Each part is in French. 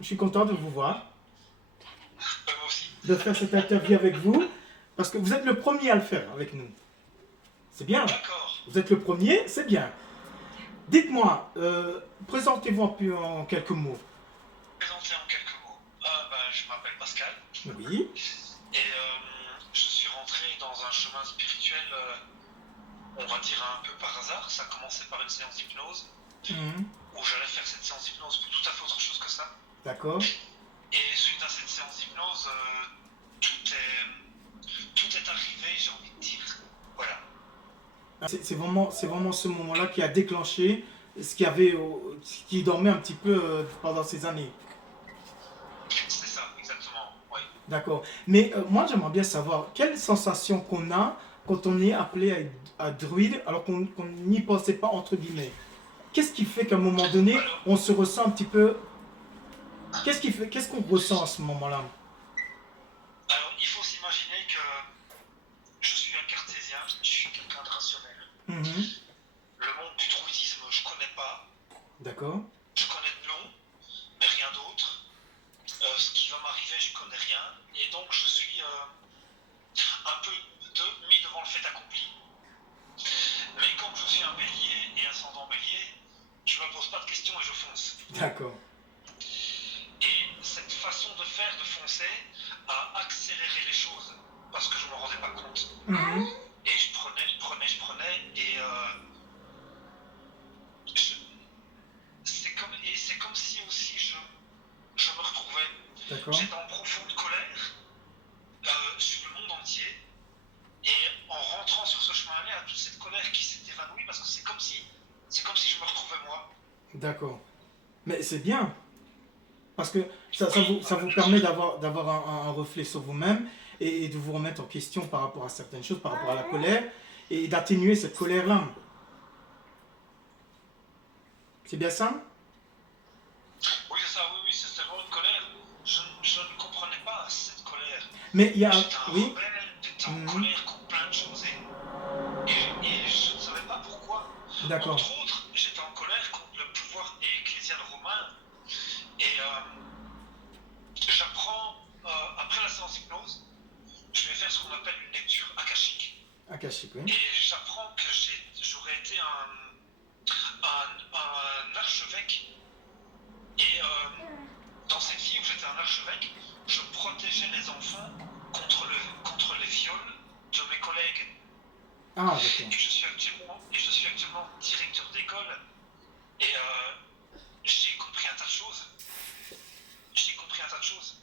Je suis content de vous voir, Moi aussi. de faire cette interview avec vous, parce que vous êtes le premier à le faire avec nous. C'est bien. D'accord. Vous êtes le premier, c'est bien. Dites-moi, présentez-vous un peu en quelques mots. Présenter en quelques mots. Je m'appelle Pascal Oui. et je suis rentré dans un chemin spirituel, on va dire un peu par hasard. Ça a commencé par une séance d'hypnose Mhm. où j'allais faire cette séance d'hypnose pour tout à fait autre chose que ça. D'accord. Et suite à cette séance d'hypnose, tout est arrivé, j'ai envie de dire. Voilà. C'est vraiment ce moment-là qui a déclenché ce qui avait, qui dormait un petit peu pendant ces années. C'est ça, exactement. Oui. D'accord. Mais moi, j'aimerais bien savoir quelle sensation qu'on a quand on est appelé à druide alors qu'on n'y pensait pas entre guillemets. Qu'est-ce qui fait qu'à un moment donné, Alors, on se ressent un petit peu. Qu'est-ce qu'on ressent à ce moment-là? alors, il faut s'imaginer que je suis un cartésien, je suis quelqu'un de rationnel. Mhm. Le monde du druidisme, je connais pas. D'accord. Je connais de nom, mais rien d'autre. Ce qui va m'arriver, je connais rien. Et donc, je suis un peu mis devant le fait accompli. Mais comme je suis un bélier et ascendant bélier, je me pose pas de questions et je fonce. D'accord. Et cette façon de faire, de foncer, a accéléré les choses parce que je ne me rendais pas compte. Mhm. Et je prenais, et c'est comme si aussi je me retrouvais. D'accord. J'étais en profonde colère sur le monde entier. Et en rentrant sur ce chemin-là, il y a toute cette colère qui s'est évanouie parce que c'est comme si je me retrouvais moi. D'accord. Mais c'est bien. Parce que ça Oui, vous permet d'avoir un reflet sur vous-même et de vous remettre en question par rapport à certaines choses, par rapport à la colère, et d'atténuer cette colère-là. C'est bien ça? oui, c'est ça, oui, c'était vraiment une colère. Je ne comprenais pas cette colère. Mais il y a. J'étais un Oui. rebelle, j'étais en Mhm. colère contre plein de choses et je ne savais pas pourquoi. D'accord. Entre autres, j'étais en colère contre le pouvoir ecclésial romain et j'apprends, après la séance d'hypnose, je vais faire ce qu'on appelle une lecture akashique. Akashique, oui. Et j'apprends que j'aurais été un archevêque. Et dans cette vie où j'étais un archevêque, je protégeais les enfants contre les viols de mes collègues. Ah, d'accord. Et je suis actuellement directeur d'école. Et j'ai compris un tas de choses. J'ai compris un tas de choses.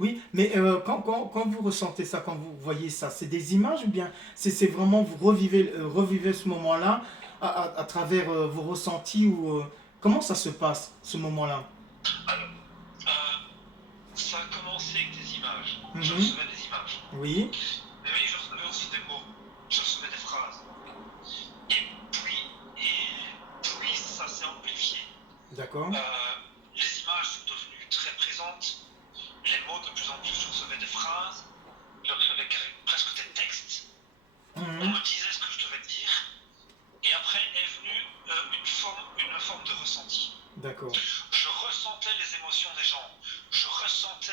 Oui, mais quand vous ressentez ça, quand vous voyez ça, c'est des images ou bien c'est vraiment vous revivez ce moment-là à travers vos ressentis ou comment ça se passe ce moment-là? Alors, ça a commencé avec des images. Je Mhm. recevais des images. Oui, Mais je recevais aussi des mots. Je recevais des phrases. Et puis ça s'est amplifié. d'accord. Les images sont devenues très présentes. Les mots, de plus en plus, je recevais des phrases. Je recevais presque des textes. On Mhm. me disait ce que je devais dire. Et après est venue une forme de ressenti. D'accord. Je ressentais les émotions des gens. Je ressentais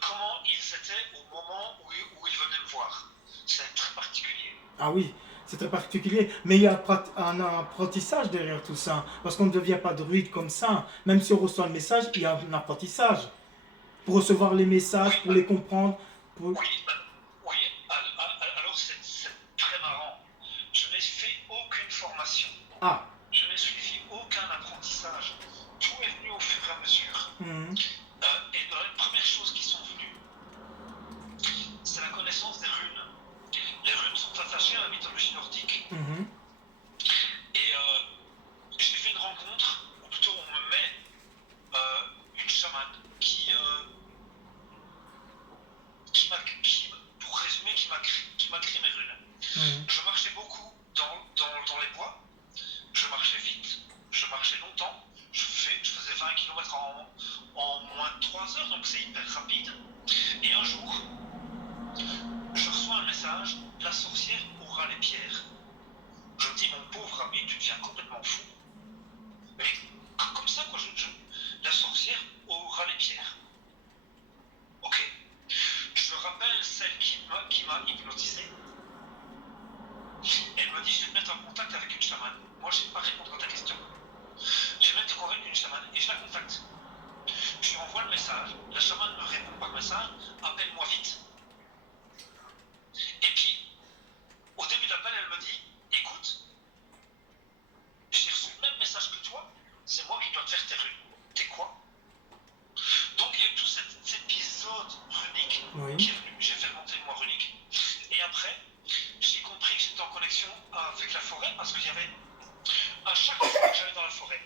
comment ils étaient au moment où ils venaient me voir. C'est très particulier. Ah oui, c'est très particulier. Mais il y a un apprentissage derrière tout ça. Parce qu'on ne devient pas druide comme ça. Même si on reçoit le message, il y a un apprentissage. Pour recevoir les Oui, messages, pour les comprendre. Pour... oui, oui. Alors c'est très marrant. Je n'ai fait aucune formation. Ah. Je n'ai suivi aucun apprentissage. Tout est venu au fur et à mesure. Mhm. Et les premières choses qui sont venues, c'est la connaissance des runes. Les runes sont attachées à la mythologie nordique. Mhm. Et j'ai fait une rencontre, ou plutôt on me met une chamane pour résumer, qui m'a créé mes runes. Mhm. Je marchais beaucoup dans les bois, je marchais vite, je marchais longtemps, je faisais 20 km en moins de 3 heures, donc c'est hyper rapide. Et un jour, je reçois un message, la sorcière aura les pierres. Je me dis, mon pauvre ami, tu deviens complètement fou. Mais comme ça, quoi, la sorcière aura message, appelle-moi vite. Et puis, au début de l'appel, elle me dit, écoute, j'ai reçu le même message que toi, c'est moi qui dois te faire tes runes. T'es quoi? Donc il y a eu tout cet épisode runique Oui. qui est venu. J'ai fait monter moi runique. Et après, j'ai compris que j'étais en connexion avec la forêt parce qu'il y avait, à chaque fois que j'allais dans la forêt,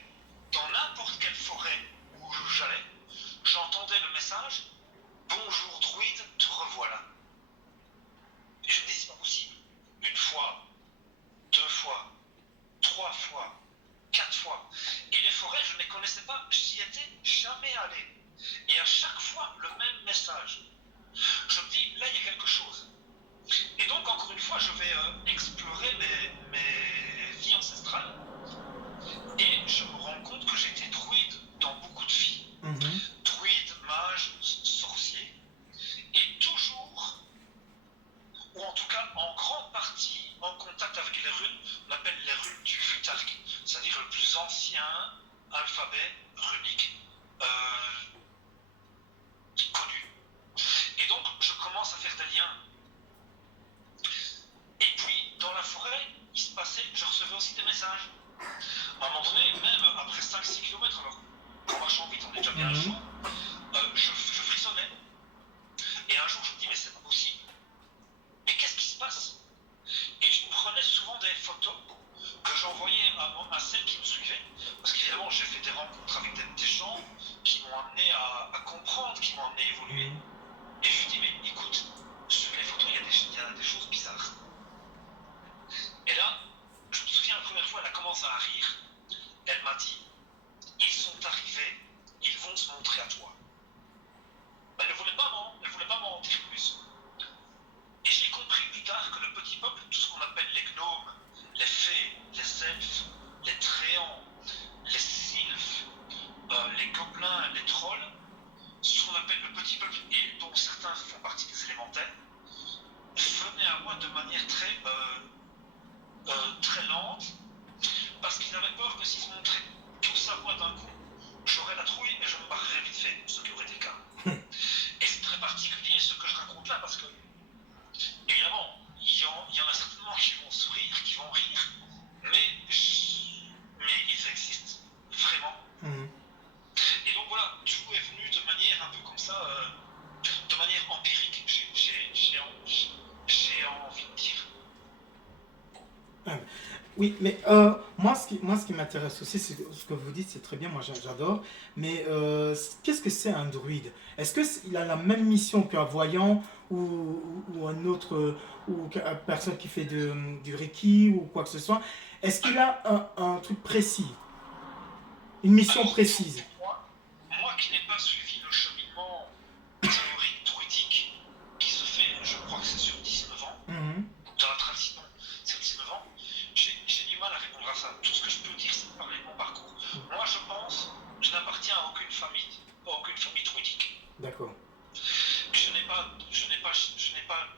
dans n'importe quelle forêt où j'allais, j'entendais le message, bonjour druide, te revoilà. Et je me dis, c'est pas possible. Une fois, deux fois, trois fois, quatre fois. Et les forêts, je ne les connaissais pas, j'y étais jamais allé. Et à chaque fois, le même message. Je me dis, là, il y a quelque chose. Et donc, encore une fois, je vais explorer mes vies ancestrales. Et je me rends compte que j'étais druide dans beaucoup de vies. Druide, mage, sorcier. Et toujours, ou en tout cas en grande partie, en contact avec les runes, on appelle les runes du Futhark, c'est-à-dire le plus ancien alphabet runique connu. Et donc, je commence à faire des liens. Et puis, dans la forêt, il se passait, je recevais aussi des messages. À un moment donné, même après 5-6 km, alors en marchant vite, on est déjà bien à jour, je frissonnais. Et un jour, je me dis, mais c'est pas possible. Mais qu'est-ce qui se passe? Et je prenais souvent des photos que j'envoyais à celles qui me suivaient, parce qu'évidemment, j'ai fait des rencontres avec des gens qui m'ont amené à comprendre, qui m'ont amené à évoluer. Et je me dis, mais écoute, sur les photos, il y a des choses bizarres. Et là, je me souviens la première fois, elle a commencé à rire. Elle m'a dit, ils sont arrivés, ils vont se montrer à toi. Elle ne voulait pas m'en dire plus. Et j'ai compris plus tard que le petit peuple, tout ce qu'on appelle les gnomes, les fées, les elfes, les tréants, les sylphes, les gobelins, les trolls, ce qu'on appelle le petit peuple, et dont certains font partie des élémentaires, venaient à moi de manière très lente, parce qu'ils avaient peur que s'ils se montraient tous à moi d'un coup, j'aurais la trouille et je me barrerais vite fait, ce qui aurait été le cas. Et c'est très particulier ce que je raconte là, parce que, évidemment, il y en a certainement qui vont sourire, qui vont rire, mais ils existent, vraiment. Et donc voilà, tout est venu de manière un peu comme ça, de manière empirique, j'ai envie de dire. Oui, mais moi, ce qui m'intéresse aussi, c'est ce que vous dites, c'est très bien, moi j'adore, mais qu'est-ce que c'est un druide? Est-ce qu'il a la même mission qu'un voyant ou un autre, ou une personne qui fait du Reiki ou quoi que ce soit? Est-ce qu'il a un truc précis, une mission Alors, précise? moi qui n'ai pas suivi le cheminement théorique druidique qui se fait, je crois que c'est sur 19 ans, dans la tradition, c'est 19 ans, j'ai du mal à répondre à ça. Tout ce que je peux dire, c'est de parler de mon parcours. Moi, je pense, je n'appartiens à aucune famille druidique. D'accord. Je n'ai pas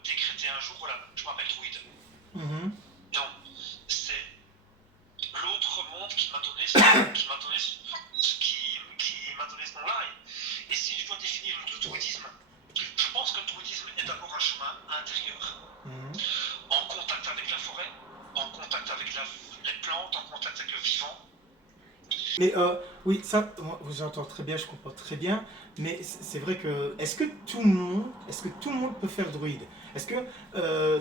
décrété un jour, voilà, je m'appelle druide. Non, c'est l'autre monde qui m'a donné ce nom-là. Et si je dois définir le druidisme, je pense que le druidisme est d'abord un chemin intérieur, en contact avec la forêt, en contact avec les plantes, en contact avec le vivant. Mais oui, ça, j'entends très bien, je comprends très bien, mais c'est vrai que, est-ce que tout le monde peut faire druide? Est-ce que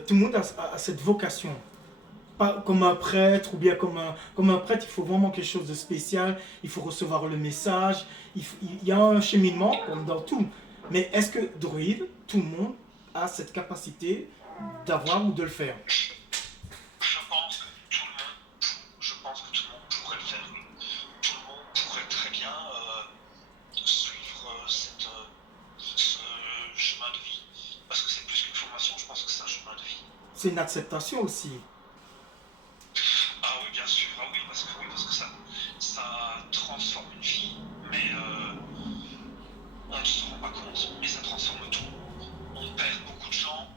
tout le monde a cette vocation? Pas comme un prêtre, ou bien comme un prêtre, il faut vraiment quelque chose de spécial, il faut recevoir le message, il y a un cheminement, comme dans tout. Mais est-ce que druide, tout le monde a cette capacité d'avoir ou de le faire? Je pense que tout le monde pourrait le faire. Tout le monde pourrait très bien suivre ce chemin de vie. Parce que c'est plus qu'une formation, je pense que c'est un chemin de vie. C'est une acceptation aussi. Ah oui, bien sûr, parce que ça transforme une vie, mais on ne se rend pas compte, mais ça transforme tout. On perd beaucoup de gens.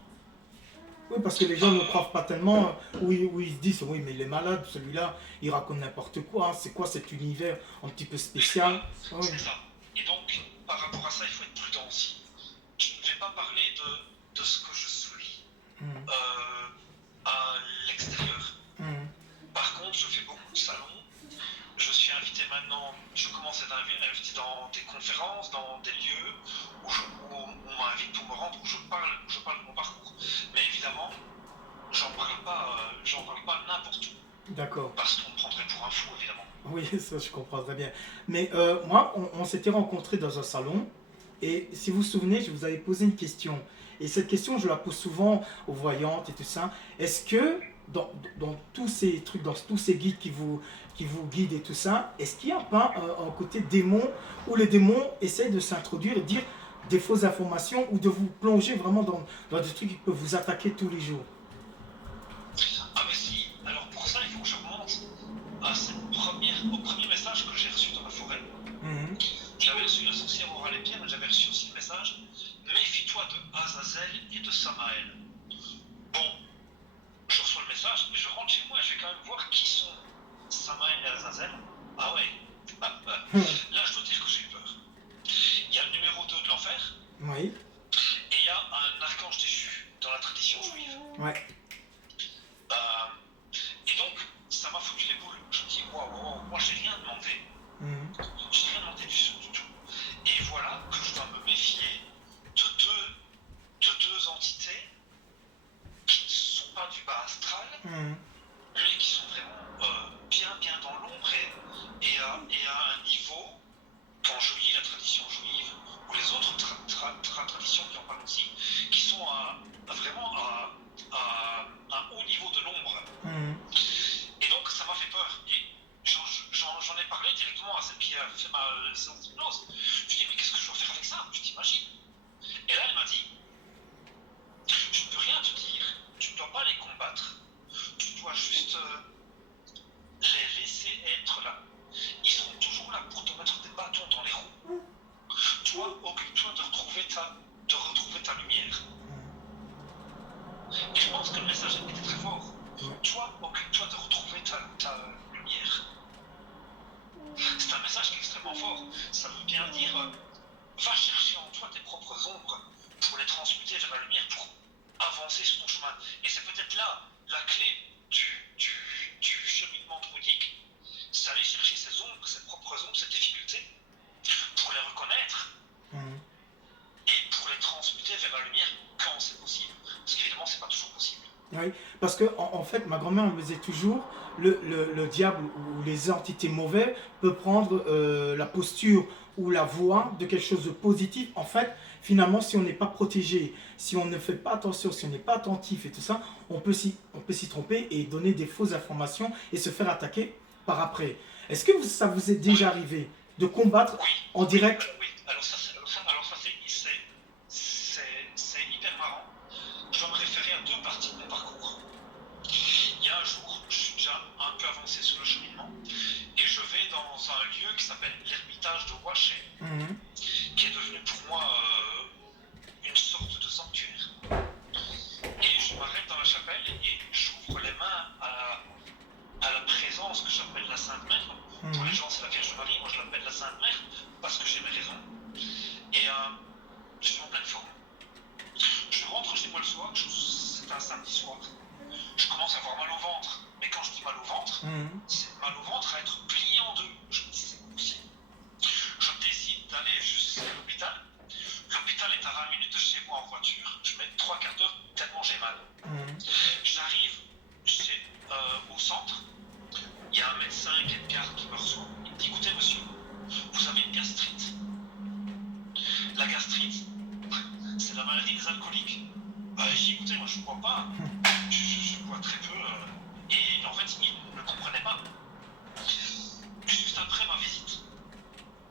Oui, parce que les gens ne croient pas tellement, où ils se disent, oui, mais il est malade, celui-là, il raconte n'importe quoi, c'est quoi cet univers un petit peu spécial? C'est ça. Et donc, par rapport à ça, il faut être prudent aussi. Je conférences dans des lieux où on m'invite pour me rendre, où je parle de mon parcours. Mais évidemment, j'en parle pas n'importe où. D'accord. Parce qu'on me prendrait pour un fou, évidemment. Oui, ça je comprends très bien. Mais moi, on s'était rencontrés dans un salon et si vous vous souvenez, je vous avais posé une question. Et cette question, je la pose souvent aux voyantes et tout ça. Est-ce que dans tous ces trucs, dans tous ces guides qui vous guident et tout ça, est-ce qu'il n'y a pas un côté démon où les démons essaient de s'introduire et dire des fausses informations ou de vous plonger vraiment dans des trucs qui peuvent vous attaquer tous les jours? Ah mais si, alors pour ça, il faut que je remonte au premier message que j'ai reçu dans la forêt. Mhm. J'avais reçu la sorcière Aura les Pierres, mais j'avais reçu aussi le message: méfie-toi de Azazel et de Samaël. Bon, je reçois le message, mais je rentre chez moi et je vais quand même voir qui sont Samaël et Azazel. Ah ouais, là je dois dire que j'ai eu peur. Il y a le numéro 2 de l'enfer, Oui, et il y a un archange déchu dans la tradition juive. ouais. Et donc, ça m'a foutu les boules. Je me dis, waouh, moi j'ai rien demandé. Mhm. J'ai rien demandé du tout. Et voilà que je dois me méfier de deux entités qui ne sont pas du bas astral, Mhm. mais qui sont vraiment bien dans l'ombre et à un niveau, quand je lis la tradition juive, ou les autres traditions qui en parlent aussi, qui sont vraiment à un haut niveau de l'ombre. Mhm. Et donc ça m'a fait peur. Et j'en ai parlé directement à celle qui a fait ma séance d'hypnose. Je lui ai dit, mais qu'est-ce que je dois faire avec ça? Tu t'imagines? Et là, elle m'a dit, je ne peux rien te dire, tu ne dois pas les combattre, tu dois juste les laisser être là. Ils seront toujours là pour te mettre des bâtons dans les roues. Toi, occupe-toi de retrouver ta lumière. Et je pense que le message était très fort. Toi, occupe-toi de retrouver ta lumière. C'est un message qui est extrêmement fort. Ça veut bien dire, va chercher en toi tes propres ombres pour les transmuter vers la lumière, pour avancer sur ton chemin. Et c'est peut-être là la clé du cheminement druidique, c'est aller chercher ses ombres, ses propres ombres, ses difficultés, pour les reconnaître Mhm. et pour les transmuter vers la lumière quand c'est possible. Parce qu'évidemment, c'est pas toujours possible. Oui, parce que en fait, ma grand-mère me disait toujours, le diable ou les entités mauvaises peuvent prendre la posture ou la voix de quelque chose de positif. En fait, finalement, si on n'est pas protégé, si on ne fait pas attention, si on n'est pas attentif et tout ça, on peut s'y tromper et donner des fausses informations et se faire attaquer par après. Est-ce que ça vous est déjà arrivé de combattre Oui, en direct? oui. Alors ça, c'est hyper marrant. Je dois me référer à deux parties de mon parcours. Il y a un jour, je suis déjà un peu avancé sur le cheminement, et je vais dans un lieu qui s'appelle l'Ermitage de Ouachet, Mhm. qui est devenu pour moi une sorte de sanctuaire. Et je m'arrête dans la chapelle et j'ouvre les mains à la présence que j'appelle la Sainte Mère. Pour les gens, c'est la Vierge Marie, moi je l'appelle la Sainte Mère parce que j'ai mes raisons. Et je suis en pleine forme. Je rentre chez moi le soir, c'est un samedi soir. Je commence à avoir mal au ventre. Mais quand je dis mal au ventre, Mhm. c'est mal au ventre à être plié en deux. Je me dis, c'est pas possible. Je décide d'aller jusqu'à l'hôpital. L'hôpital est à 20 minutes de chez moi en voiture. Je mets 3 quarts d'heure tellement j'ai mal. Mhm. J'arrive au centre. Il y a un médecin qui est de garde qui me reçoit. Il me dit, écoutez monsieur, vous avez une gastrite. La gastrite, c'est la maladie des alcooliques. J'ai dit, écoutez, moi je ne bois pas. Je bois très peu. Et en fait, il ne comprenait pas. Juste après ma visite,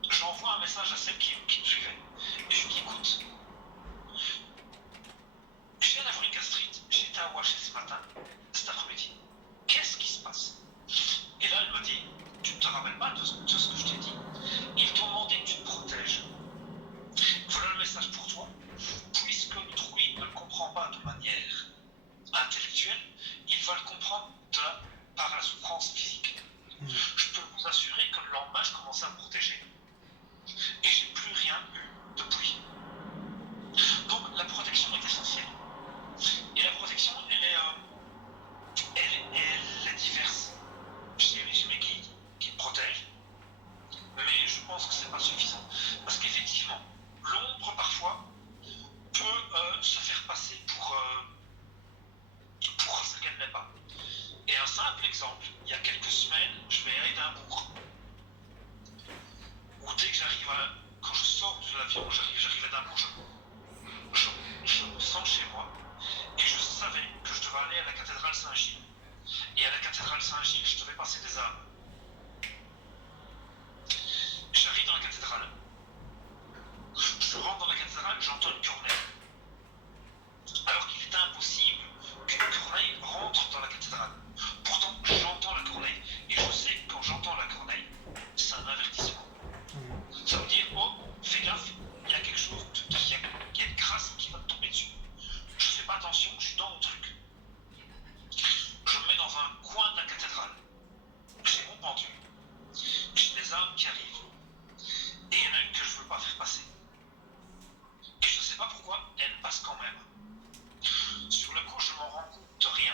j'envoie un message à celle qui me suivait. Et je lui dis, écoute, je viens d'avoir une gastrite. J'étais à Ouachet ce matin, cet après-midi. Qu'est-ce qui se passe? Et là, elle me dit, tu ne te rappelles pas de ce que je t'ai dit? Ils t'ont demandé que tu te protèges. Voilà le message pour toi. Puisque le druide ne le comprend pas de manière intellectuelle, il va le comprendre par la souffrance physique. Je peux vous assurer que le lendemain, je commençais à me protéger. Et j'ai plus rien eu moment où j'arrivais d'un coup, je me sens chez moi et je savais que je devais aller à la cathédrale Saint-Gilles. Et à la cathédrale Saint-Gilles, je devais passer des âmes. J'arrive dans la cathédrale, je rentre dans la cathédrale, j'entends une corneille. Alors qu'il était impossible qu'une corneille rentre dans la cathédrale. Pourtant, j'entends la corneille. Et je sais que quand j'entends la corneille, c'est un avertissement. Ça veut dire, oh, fais gaffe, il y a quelque chose, il y a une grâce qui va te tomber dessus. Je fais pas attention, je suis dans mon truc. Je me mets dans un coin de la cathédrale. J'ai mon pendule. J'ai des âmes qui arrivent. Et il y en a une que je veux pas faire passer. Et je ne sais pas pourquoi, elle passe quand même. Sur le coup, je m'en rends compte de rien.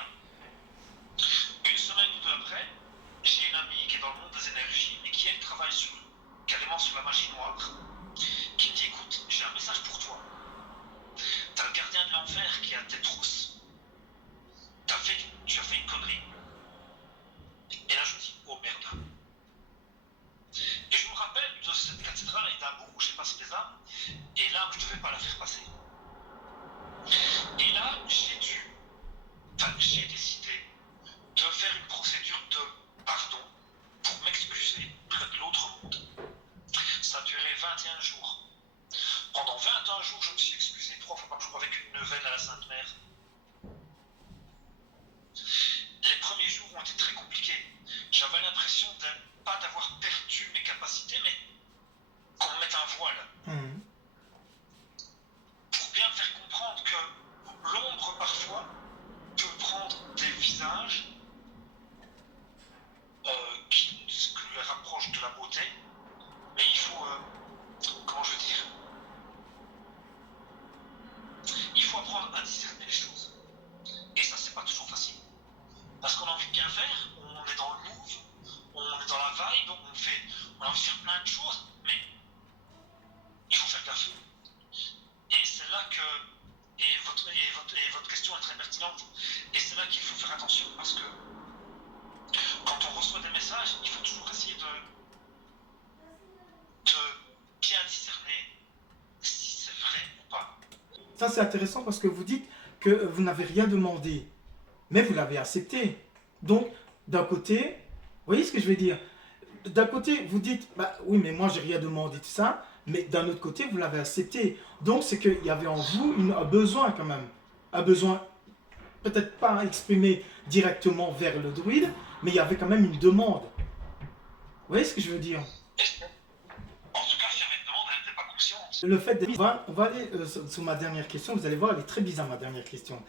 Une semaine ou deux après, j'ai une amie qui est dans le monde des énergies et qui, elle, travaille carrément sur la magie noire, qui me dit, écoute, j'ai un message pour toi. T'as le gardien de l'enfer qui est à tête rousse. Tu as fait une connerie. Et là, je me dis, oh merde. Et je me rappelle de cette cathédrale à Édimbourg où j'ai passé des âmes, et là, je ne devais pas la faire passer. Et là, j'ai décidé de faire une procédure de pardon pour m'excuser près de l'autre monde. Ça a duré 21 jours. Pendant 21 jours, je me suis excusé 3 fois par jour avec une neuvaine à la Sainte Mère. Les premiers jours ont été très compliqués. J'avais l'impression de pas d'avoir perdu mes capacités, mais qu'on me mette un voile. Pour bien me faire comprendre que l'ombre, parfois, peut prendre des visages qui le rapprochent de la beauté, mais il faut, comment je veux dire, il faut apprendre à discerner les choses. Et ça, c'est pas toujours facile. Parce qu'on a envie de bien faire, on est dans le move, on est dans la vibe, on a envie de faire plein de choses, mais il faut faire gaffe. Et c'est là que, votre question est très pertinente, et c'est là qu'il faut faire attention, parce que quand on reçoit des messages, il faut toujours essayer de bien discerner si c'est vrai ou pas. Ça, c'est intéressant parce que vous dites que vous n'avez rien demandé, mais vous l'avez accepté. Donc, d'un côté, vous voyez ce que je veux dire? D'un côté, vous dites, bah oui, mais moi, j'ai rien demandé de ça, mais d'un autre côté, vous l'avez accepté. Donc, c'est qu'il y avait en vous un besoin quand même. Un besoin, peut-être pas exprimé directement vers le druide, mais il y avait quand même une demande. Vous voyez ce que je veux dire? En tout cas, si j'avais une demande, elle n'était pas consciente. Le fait d'être... On va aller sur ma dernière question. Vous allez voir, elle est très bizarre, ma dernière question.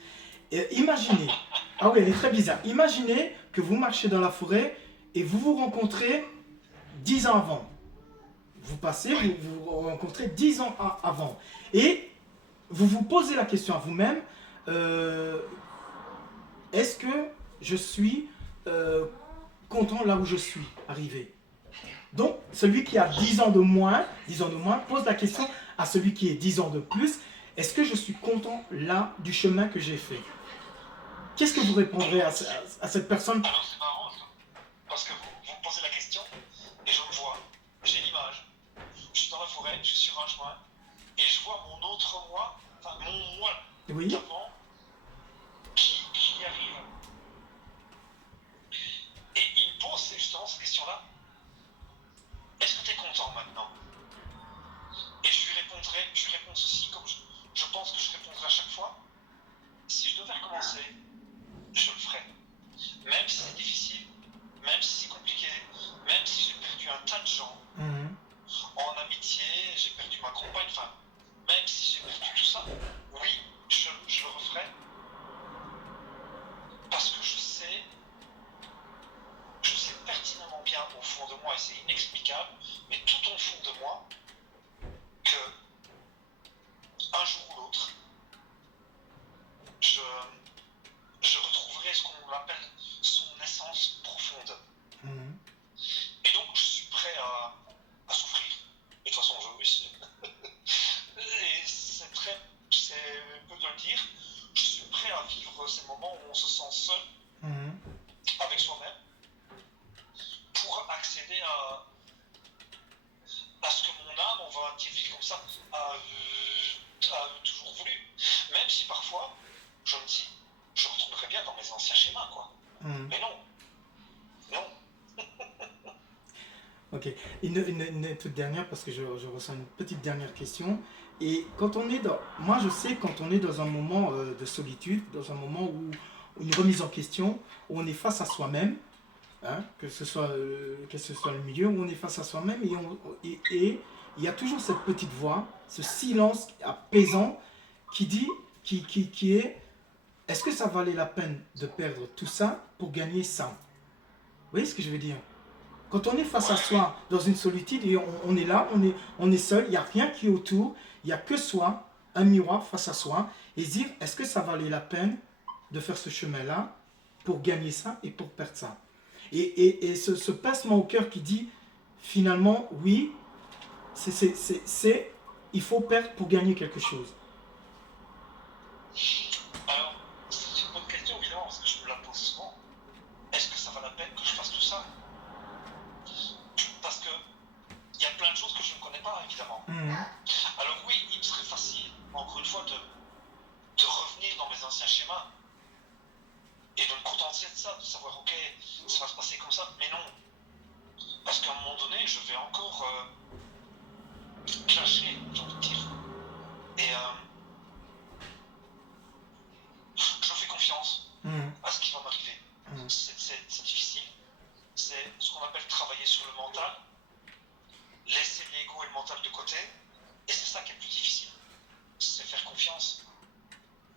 Imaginez, ah oui, elle est très bizarre. Imaginez que vous marchez dans la forêt et vous vous rencontrez 10 ans avant. Vous passez, vous vous rencontrez 10 ans avant. Et vous vous posez la question à vous-même, est-ce que je suis content là où je suis arrivé? Donc, celui qui a 10 ans de moins, pose la question à celui qui est 10 ans de plus, est-ce que je suis content là du chemin que j'ai fait? Qu'est-ce que vous répondrez à cette personne? Alors c'est marrant, parce que vous me posez la question, et je me vois, j'ai l'image, je suis dans la forêt, je suis sur un chemin, et je vois mon autre moi, enfin mon moi Oui. d'avant, qui arrive. Et il me pose justement cette question-là, est-ce que tu es content maintenant? Et je lui réponds ceci, comme je pense que je répondrai à chaque fois, si je devais recommencer, je le ferai. Même si c'est difficile, même si c'est compliqué, même si j'ai perdu un tas de gens, en amitié, j'ai perdu ma compagne, enfin, même si j'ai perdu tout ça, oui, je le referai. Parce que je sais pertinemment bien au fond de moi, et c'est inexplicable, mais tout au fond de moi, que un jour ou l'autre, je retrouverai ce qu'on appelle son essence profonde. Et donc, je suis prêt à souffrir. Et de toute façon, et c'est peu de le dire, je suis prêt à vivre ces moments où on se sent seul avec soi-même pour accéder à ce que mon âme, on vois, tu vis comme ça, toujours voulu. Même si parfois, je me dis, je retournerais bien dans mes anciens schémas, quoi. Mhm. Mais non, non. Ok. Une toute dernière, parce que je ressens une petite dernière question. Et quand on est dans. Moi, je sais quand on est dans un moment de solitude, dans un moment où une remise en question, où on est face à soi-même, hein, que ce soit le milieu, où on est face à soi-même, et il y a toujours cette petite voix, ce silence apaisant qui dit, qui est, est-ce que ça valait la peine de perdre tout ça pour gagner ça? Vous voyez ce que je veux dire? Quand on est face à Ouais, oui. soi, dans une solitude, et on est là, on est seul, il n'y a rien qui est autour, il n'y a que soi, un miroir face à soi, et se dire, est-ce que ça valait la peine de faire ce chemin-là pour gagner ça et pour perdre ça? Et ce pincement au cœur qui dit, finalement, oui, il faut perdre pour gagner quelque chose. Alors, c'est une bonne question, évidemment, parce que je me la pose souvent. Est-ce que ça vaut la peine que je fasse tout ça? Parce que il y a plein de choses que je ne connais pas, évidemment. Mhm. Alors oui, il me serait facile, encore une fois, de revenir dans mes anciens schémas et de me contenter de ça, de savoir, ok, ça va se passer comme ça, mais non. Parce qu'à un moment donné, je vais encore clasher, j'ai envie de dire. Et je fais confiance Mhm. à ce qui va m'arriver. Mhm. C'est difficile, c'est ce qu'on appelle travailler sur le mental, laisser l'ego et le mental de côté, et c'est ça qui est le plus difficile. C'est faire confiance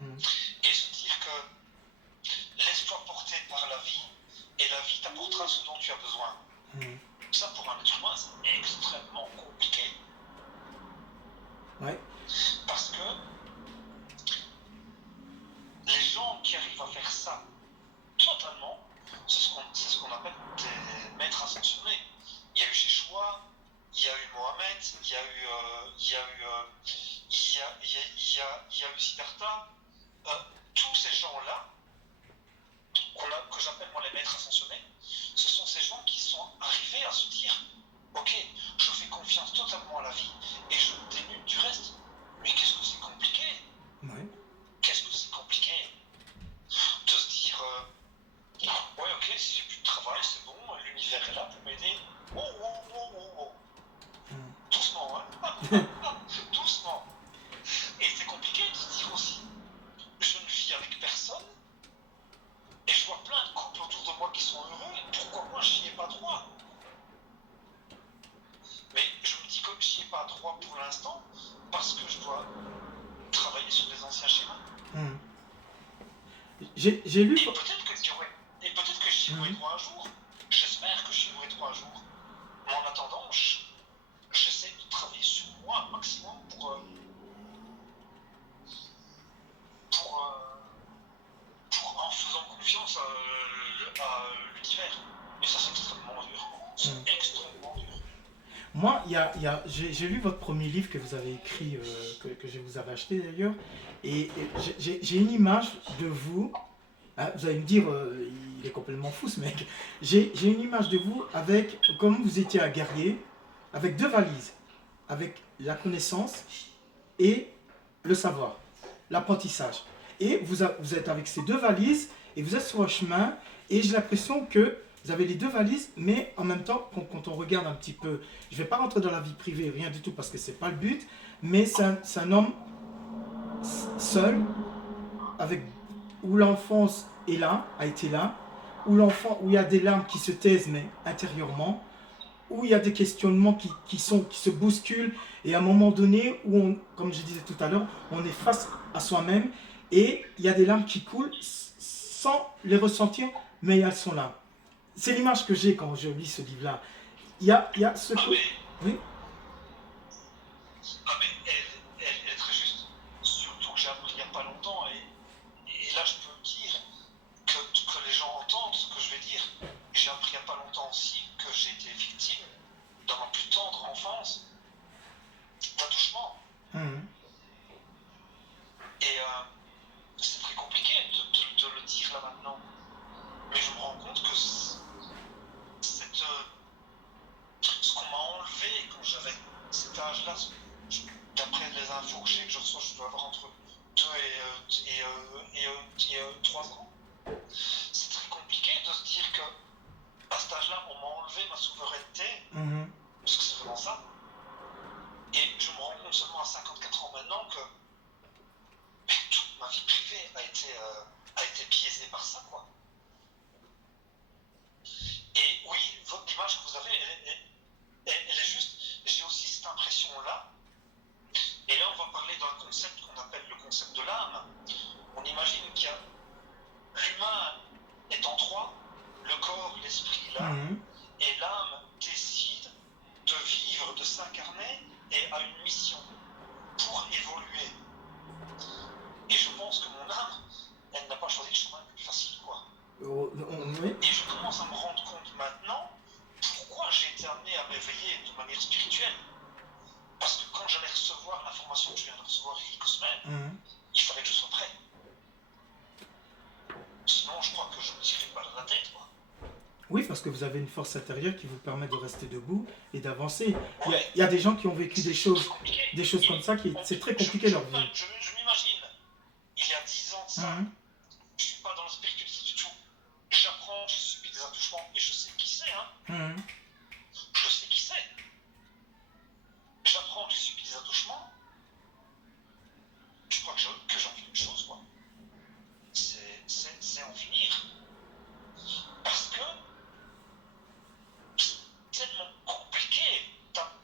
Mhm. et se dire que laisse-toi porter par la vie et la vie t'apportera ce dont tu as besoin. Mhm. Ça, pour un être humain, c'est extrêmement compliqué Ouais. parce que les gens qui arrivent à faire ça totalement, c'est ce qu'on appelle des maîtres ascensionnés. Il y a eu Yeshua, il y a eu Mohamed, il y a eu, il y a eu, il y a eu Siddhartha. Tous ces gens-là, que j'appelle moi les maîtres ascensionnés, ce sont ces gens qui sont arrivés à se dire, ok, je fais confiance totalement à la vie et je me dénude du reste. Mais qu'est-ce que c'est compliqué? Ouais. Qu'est-ce que c'est compliqué de se dire, ouais, ok, si j'ai plus de travail, c'est bon, l'univers est là pour m'aider. Oh, oh, oh, oh, oh. Mhm. Doucement, hein. Doucement. Et c'est compliqué de se dire aussi, je ne vis avec personne et je vois plein de couples autour de moi qui sont heureux, et pourquoi moi je n'y ai pas droit? Mais je me dis que je n'y ai pas droit pour l'instant parce que je dois travailler sur les anciens schémas. Mhm. J'ai lu. Et peut-être que j'y aurai Mhm. droit un jour. J'espère que j'y aurai droit un jour. Mais en attendant, j'essaie de travailler sur moi un maximum pour, en faisant confiance à l'univers. Et ça, c'est extrêmement dur. C'est Mhm. extrêmement dur. Moi, j'ai lu votre premier livre que vous avez écrit, que je vous avais acheté d'ailleurs, et j'ai une image de vous. Hein, vous allez me dire, il est complètement fou ce mec. J'ai une image de vous avec, comme vous étiez un guerrier, avec deux valises, avec la connaissance et le savoir, l'apprentissage. Et vous êtes avec ces deux valises et vous êtes sur un chemin et j'ai l'impression que vous avez les deux valises, mais en même temps, quand on regarde un petit peu, je ne vais pas rentrer dans la vie privée, rien du tout parce que ce n'est pas le but, mais c'est un homme seul, avec, où l'enfance est là, a été là, où il y a des larmes qui se taisent mais intérieurement, où il y a des questionnements qui se bousculent et à un moment donné où comme je disais tout à l'heure, on est face à soi-même et il y a des larmes qui coulent sans les ressentir, mais elles sont là. C'est l'image que j'ai quand je lis ce livre-là. Il y a ce Ah, que... mais, Oui. elle est très juste. Surtout que j'ai appris il n'y a pas longtemps. Et là, je peux dire que les gens entendent ce que je vais dire. J'ai appris il n'y a pas longtemps aussi que j'ai été victime, dans ma plus tendre enfance, d'attouchement. Mhm. Et c'est très compliqué de le dire là maintenant. Mais je me rends compte que ce qu'on m'a enlevé quand j'avais cet âge-là, l'info que j'ai, que je reçois, je dois avoir entre 2 et 3 ans. C'est très compliqué de se dire que à cet âge-là, on m'a enlevé ma souveraineté, Mhm. parce que c'est vraiment ça. Et je me rends compte seulement à 54 ans maintenant que toute ma vie privée a été biaisée par ça, quoi. Et oui, l'image que vous avez, elle est juste. J'ai aussi cette impression-là. Et là, on va parler d'un concept qu'on appelle le concept de l'âme. On imagine qu'il y a l'humain est en trois, le corps, l'esprit, l'âme, Mhm. et l'âme décide de vivre, de s'incarner et a une mission pour évoluer. Et je pense que mon âme, elle n'a pas choisi le chemin le plus facile, quoi. Oui. Et je commence à me rendre compte maintenant pourquoi j'ai été amené à m'éveiller de manière spirituelle. Parce que quand j'allais recevoir l'information que je viens de recevoir il y a quelques semaines, Mhm. il fallait que je sois prêt. Sinon, je crois que je me tirais pas dans la tête, quoi. Oui, parce que vous avez une force intérieure qui vous permet de rester debout et d'avancer. Ouais, Il y a des gens qui ont vécu c'est compliqué. des choses comme ça, c'est très compliqué leur vie. Je m'imagine, il y a 10 ans de ça, Mhm. je suis pas dans la spiritualité du tout. J'apprends, je subis des attouchements et je sais qui c'est, hein. Mhm. Je sais qui c'est. J'apprends que je subis des attouchements. Je crois que j'en fais une chose, quoi. C'est en finir. Parce que c'est tellement compliqué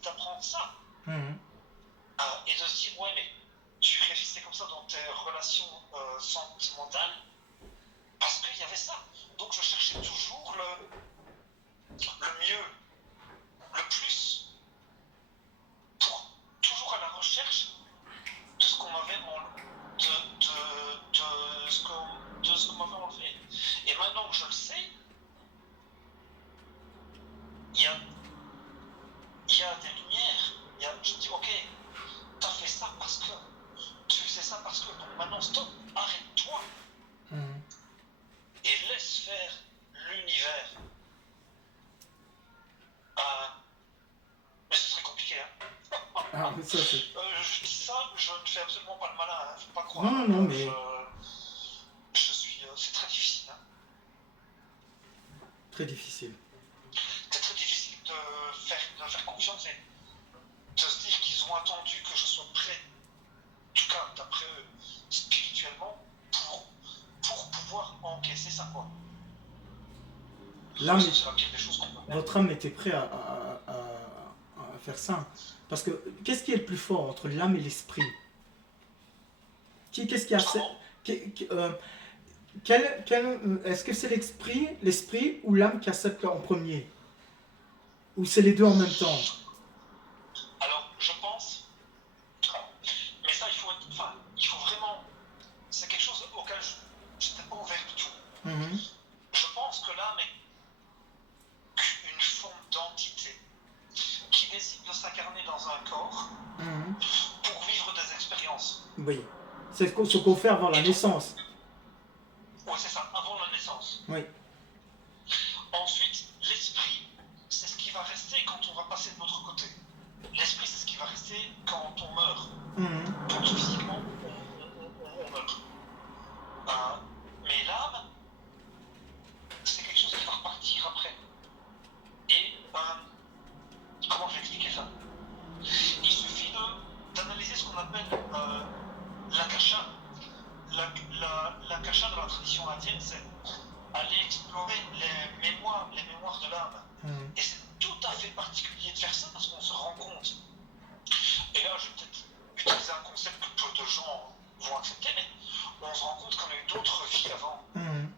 d'apprendre ça. Mhm. Et de se dire, ouais, mais tu réagissais comme ça dans tes relations sentimentales parce qu'il y avait ça. Donc je cherchais toujours le mieux, le plus, pour toujours à la recherche de ce qu'on m'avait de ce qu'on m'avait enlevé. Et maintenant que je le sais, il y a des lumières. Je me dis, ok, t'as fait ça parce que tu faisais ça parce que. Donc maintenant, stop, arrête-toi Mhm. et laisse faire l'univers. Mais ce serait compliqué, hein. Ah, mais ça, c'est... Je dis ça, je ne fais absolument pas de malin, hein. Faut pas croire. Non, non, non, mais Je suis. C'est très difficile, hein. très difficile. C'est très difficile de faire confiance et de se dire qu'ils ont attendu que je sois prêt, en tout cas d'après eux, spirituellement, pour pouvoir encaisser ça, quoi. L'âme, Parce que c'est la pire des choses qu'on peut faire. votre âme était prête à faire ça. Parce que qu'est-ce qui est le plus fort entre l'âme et l'esprit? Qu'est-ce qui a... Comment Est-ce que c'est l'esprit ou l'âme qui accepte en premier? Ou c'est les deux en même temps? Alors, je pense. Mais ça, il faut vraiment. C'est quelque chose auquel je n'étais pas ouvert du tout. Mhm. Je pense que l'âme est une forme d'entité qui décide de s'incarner dans un corps Mhm. pour vivre des expériences. Oui. C'est ce qu'on fait avant la naissance. Ouais, c'est ça, avant la naissance. Oui. Ensuite, l'esprit, c'est ce qui va rester quand on va passer de l'autre côté. L'esprit, c'est ce qui va rester quand on meurt. Mhm. Quand physiquement, on meurt. Mais l'âme, c'est quelque chose qui va repartir après. Et comment je vais expliquer ça? Il suffit d'analyser ce qu'on appelle l'akasha. L'akasha dans la tradition indienne, c'est aller explorer les mémoires de l'âme. Mhm. Et c'est tout à fait particulier de faire ça parce qu'on se rend compte. Et là, je vais peut-être utiliser un concept que peu de gens vont accepter, mais on se rend compte qu'on a eu d'autres vies avant. Mhm.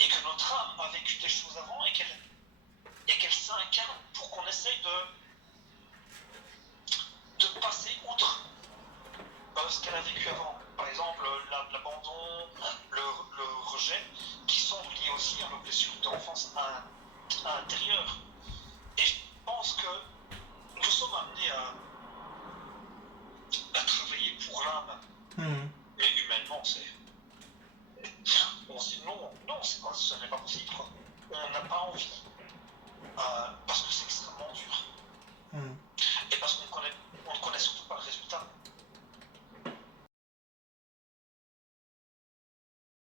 Et que notre âme a vécu des choses avant et qu'elle s'incarne pour qu'on essaye de passer outre ce qu'elle a vécu avant. Par exemple, l'abandon, le rejet, qui sont liés aussi à nos blessures d'enfance intérieures. Et je pense que nous sommes amenés à travailler pour l'âme. Mhm. Mais humainement, on se dit non, ce n'est pas possible, quoi. On n'a pas envie. Parce que c'est extrêmement dur. Mhm. Et parce qu'on ne connaît surtout pas le résultat.